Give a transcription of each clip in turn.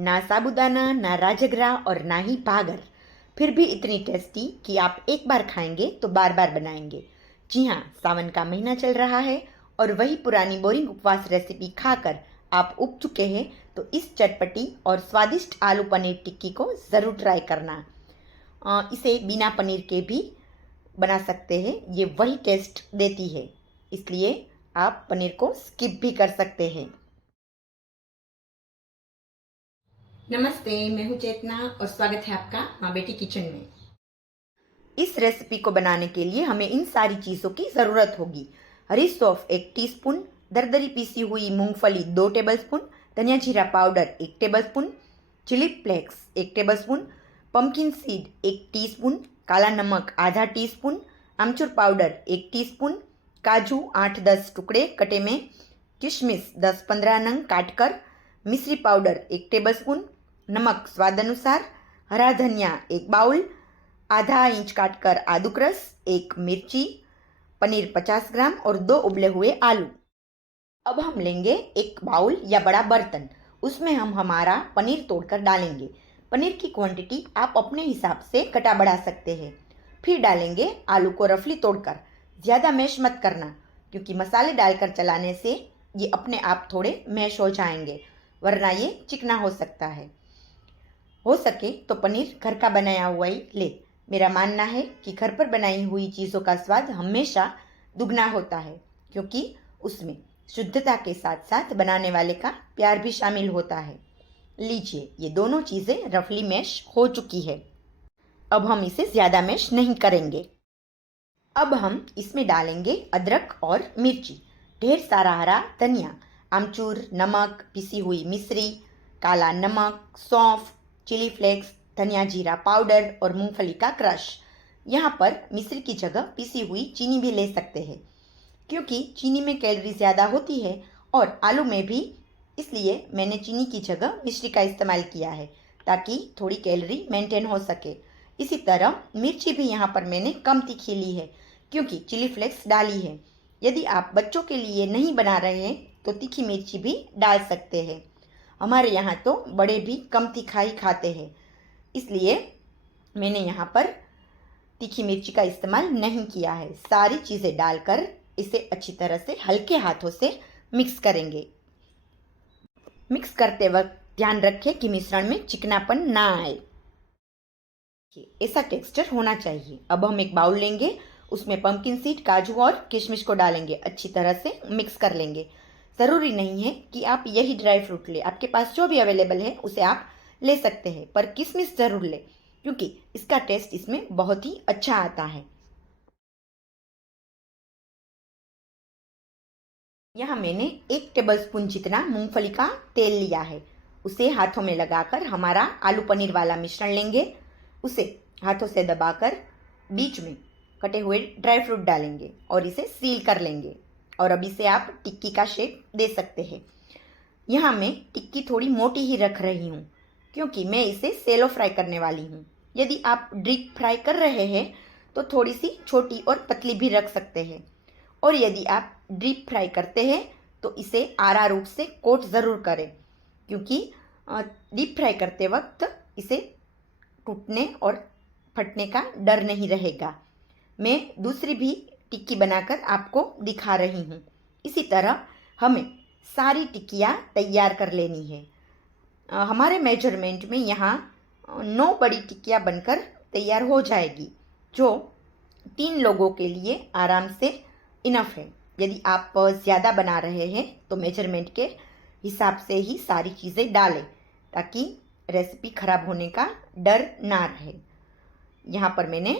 ना साबूदाना, ना राजगिरा और ना ही भागर, फिर भी इतनी टेस्टी कि आप एक बार खाएंगे तो बार बार बनाएंगे। जी हाँ, सावन का महीना चल रहा है और वही पुरानी बोरिंग उपवास रेसिपी खाकर आप उब चुके हैं, तो इस चटपटी और स्वादिष्ट आलू पनीर टिक्की को ज़रूर ट्राई करना। इसे बिना पनीर के भी बना सकते हैं, ये वही टेस्ट देती है, इसलिए आप पनीर को स्किप भी कर सकते हैं। नमस्ते, मैं हूँ चेतना और स्वागत है आपका माँ बेटी किचन में। इस रेसिपी को बनाने के लिए हमें इन सारी चीज़ों की ज़रूरत होगी। हरी सौंफ 1 टीस्पून, दरदरी पीसी हुई मूंगफली 2 टेबलस्पून, धनिया जीरा powder 1 tablespoon, chilli flakes 1 tablespoon, pumpkin seed 1 teaspoon, काला नमक आधा टीस्पून, आमचूर पाउडर 1 टीस्पून, काजू 8-10 टुकड़े कटे में, किशमिश 10-15 नंग काटकर, मिश्री पाउडर 1 टेबलस्पून, नमक स्वाद अनुसार, हरा धनिया 1 बाउल, आधा इंच काटकर आदू क्रश, 1 मिर्ची, पनीर 50 ग्राम और 2 उबले हुए आलू। अब हम लेंगे एक बाउल या बड़ा बर्तन, उसमें हम हमारा पनीर तोड़कर डालेंगे। पनीर की क्वांटिटी आप अपने हिसाब से घटा बढ़ा सकते हैं। फिर डालेंगे आलू को रफली तोड़कर। ज़्यादा मैश मत करना, क्योंकि मसाले डालकर चलाने से ये अपने आप थोड़े मैश हो जाएंगे, वरना ये चिकना हो सकता है। हो सके तो पनीर घर का बनाया हुआ ही ले। मेरा मानना है कि घर पर बनाई हुई चीज़ों का स्वाद हमेशा दुगना होता है, क्योंकि उसमें शुद्धता के साथ साथ बनाने वाले का प्यार भी शामिल होता है। लीजिए, ये दोनों चीज़ें रफली मैश हो चुकी है। अब हम इसे ज़्यादा मैश नहीं करेंगे। अब हम इसमें डालेंगे अदरक और मिर्ची, ढेर सारा हरा धनिया, आमचूर, नमक, पिसी हुई मिश्री, काला नमक, सौंफ, चिली फ्लेक्स, धनिया जीरा पाउडर और मूंगफली का क्रश। यहाँ पर मिश्री की जगह पिसी हुई चीनी भी ले सकते हैं, क्योंकि चीनी में कैलोरी ज़्यादा होती है और आलू में भी, इसलिए मैंने चीनी की जगह मिश्री का इस्तेमाल किया है, ताकि थोड़ी कैलोरी मेंटेन हो सके। इसी तरह मिर्ची भी यहाँ पर मैंने कम तीखी ली है, क्योंकि चिली फ्लेक्स डाली है। यदि आप बच्चों के लिए नहीं बना रहे हैं तो तीखी मिर्ची भी डाल सकते हैं। हमारे यहाँ तो बड़े भी कम तीखा ही खाते हैं, इसलिए मैंने यहाँ पर तीखी मिर्ची का इस्तेमाल नहीं किया है। सारी चीज़ें डालकर इसे अच्छी तरह से हल्के हाथों से मिक्स करेंगे। मिक्स करते वक्त ध्यान रखें कि मिश्रण में चिकनापन ना आए, ऐसा टेक्सचर होना चाहिए। अब हम एक बाउल लेंगे, उसमें पंपकिन सीड, काजू और किशमिश को डालेंगे, अच्छी तरह से मिक्स कर लेंगे। ज़रूरी नहीं है कि आप यही ड्राई फ्रूट लें, आपके पास जो भी अवेलेबल है उसे आप ले सकते हैं, पर किशमिश ज़रूर लें, क्योंकि इसका टेस्ट इसमें बहुत ही अच्छा आता है। यहाँ मैंने 1 टेबलस्पून जितना मूंगफली का तेल लिया है, उसे हाथों में लगाकर हमारा आलू पनीर वाला मिश्रण लेंगे, उसे हाथों से दबाकर बीच में कटे हुए ड्राई फ्रूट डालेंगे और इसे सील कर लेंगे। और अब इसे आप टिक्की का शेप दे सकते हैं। यहाँ मैं टिक्की थोड़ी मोटी ही रख रही हूँ, क्योंकि मैं इसे सेलो फ्राई करने वाली हूँ। यदि आप डीप फ्राई कर रहे हैं तो थोड़ी सी छोटी और पतली भी रख सकते हैं, और यदि आप डीप फ्राई करते हैं तो इसे आरा रूप से कोट ज़रूर करें, क्योंकि डीप फ्राई करते वक्त इसे टूटने और फटने का डर नहीं रहेगा। मैं दूसरी भी टिक्की बनाकर आपको दिखा रही हूँ। इसी तरह हमें सारी टिक्कियाँ तैयार कर लेनी है। हमारे मेजरमेंट में यहाँ 9 बड़ी टिक्कियाँ बनकर तैयार हो जाएगी, जो 3 लोगों के लिए आराम से इनफ है। यदि आप ज़्यादा बना रहे हैं तो मेजरमेंट के हिसाब से ही सारी चीज़ें डालें, ताकि रेसिपी ख़राब होने का डर ना रहे। यहाँ पर मैंने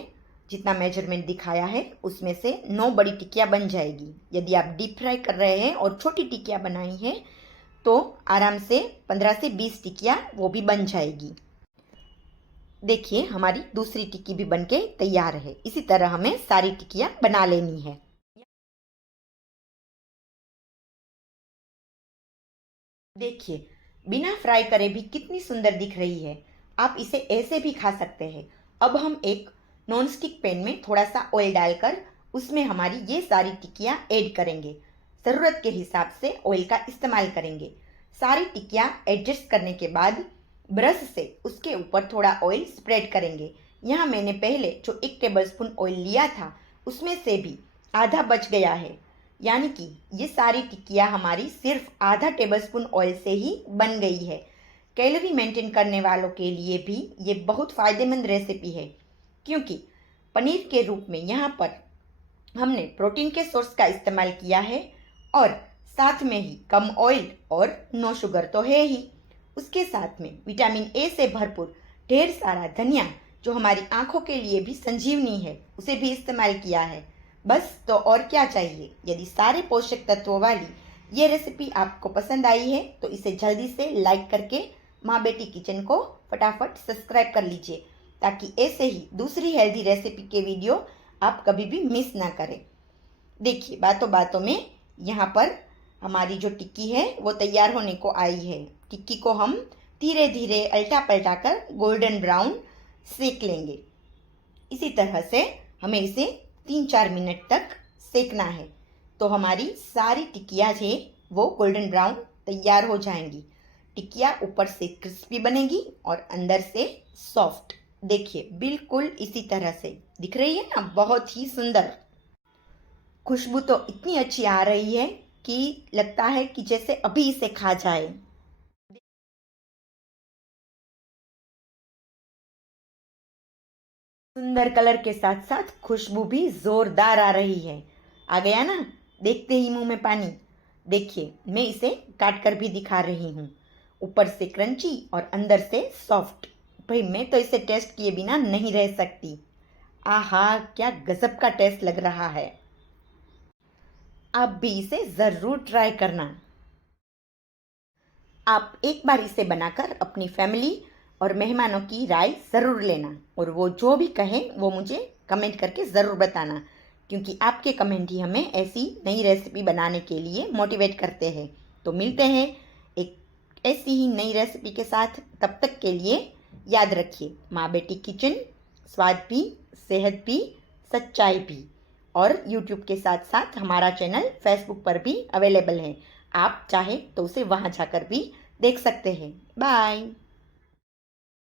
जितना मेजरमेंट दिखाया है उसमें से 9 बड़ी टिक्कियाँ बन जाएगी। यदि आप डीप फ्राई कर रहे हैं और छोटी टिक्कियाँ बनाई हैं तो आराम से 15 से 20 टिक्कियाँ वो भी बन जाएगी। देखिए, हमारी दूसरी टिक्की भी बनके तैयार है। इसी तरह हमें सारी टिक्कियाँ बना लेनी है। देखिए, बिना फ्राई करे भी कितनी सुंदर दिख रही है। आप इसे ऐसे भी खा सकते हैं। अब हम एक नॉन स्टिक पैन में थोड़ा सा ऑयल डालकर उसमें हमारी ये सारी टिक्कियाँ ऐड करेंगे। ज़रूरत के हिसाब से ऑयल का इस्तेमाल करेंगे। सारी टिक्कियाँ एडजस्ट करने के बाद ब्रश से उसके ऊपर थोड़ा ऑयल स्प्रेड करेंगे। यहाँ मैंने पहले जो 1 टेबलस्पून ऑयल लिया था उसमें से भी आधा बच गया है, यानी कि ये सारी टिक्कियाँ हमारी सिर्फ आधा टेबलस्पून ऑयल से ही बन गई है। कैलोरी मेंटेन करने वालों के लिए भी ये बहुत फ़ायदेमंद रेसिपी है, क्योंकि पनीर के रूप में यहाँ पर हमने प्रोटीन के सोर्स का इस्तेमाल किया है और साथ में ही कम ऑयल और नो शुगर तो है ही। उसके साथ में विटामिन ए से भरपूर ढेर सारा धनिया, जो हमारी आंखों के लिए भी संजीवनी है, उसे भी इस्तेमाल किया है। बस तो और क्या चाहिए। यदि सारे पोषक तत्वों वाली ये रेसिपी आपको पसंद आई है तो इसे जल्दी से लाइक करके माँ बेटी किचन को फटाफट सब्सक्राइब कर लीजिए, ताकि ऐसे ही दूसरी हेल्दी रेसिपी के वीडियो आप कभी भी मिस ना करें। देखिए, बातों बातों में यहाँ पर हमारी जो टिक्की है वो तैयार होने को आई है। टिक्की को हम धीरे धीरे अल्टा पलटा कर गोल्डन ब्राउन सेक लेंगे। इसी तरह से हमें इसे 3-4 मिनट तक सेकना है, तो हमारी सारी टिक्कियाँ है वो गोल्डन ब्राउन तैयार हो जाएंगी। टिक्कियाँ ऊपर से क्रिस्पी बनेगी और अंदर से सॉफ्ट। देखिए, बिल्कुल इसी तरह से दिख रही है ना, बहुत ही सुंदर। खुशबू तो इतनी अच्छी आ रही है कि लगता है कि जैसे अभी इसे खा जाए। सुंदर कलर के साथ साथ खुशबू भी जोरदार आ रही है। आ गया ना, देखते ही मुंह में पानी। देखिए, मैं इसे काट कर भी दिखा रही हूँ। ऊपर से क्रंची और अंदर से सॉफ्ट। भाई, मैं तो इसे टेस्ट किए बिना नहीं रह सकती। आहा, क्या गजब का टेस्ट लग रहा है। आप भी इसे ज़रूर ट्राई करना। आप एक बार इसे बनाकर अपनी फैमिली और मेहमानों की राय ज़रूर लेना, और वो जो भी कहें वो मुझे कमेंट करके ज़रूर बताना, क्योंकि आपके कमेंट ही हमें ऐसी नई रेसिपी बनाने के लिए मोटिवेट करते हैं। तो मिलते हैं एक ऐसी ही नई रेसिपी के साथ। तब तक के लिए याद रखिए, माँ बेटी किचन, स्वाद भी, सेहत भी, सच्चाई भी। और यूट्यूब के साथ साथ हमारा चैनल फेसबुक पर भी अवेलेबल है। आप चाहे तो उसे वहाँ जाकर भी देख सकते हैं। बाय।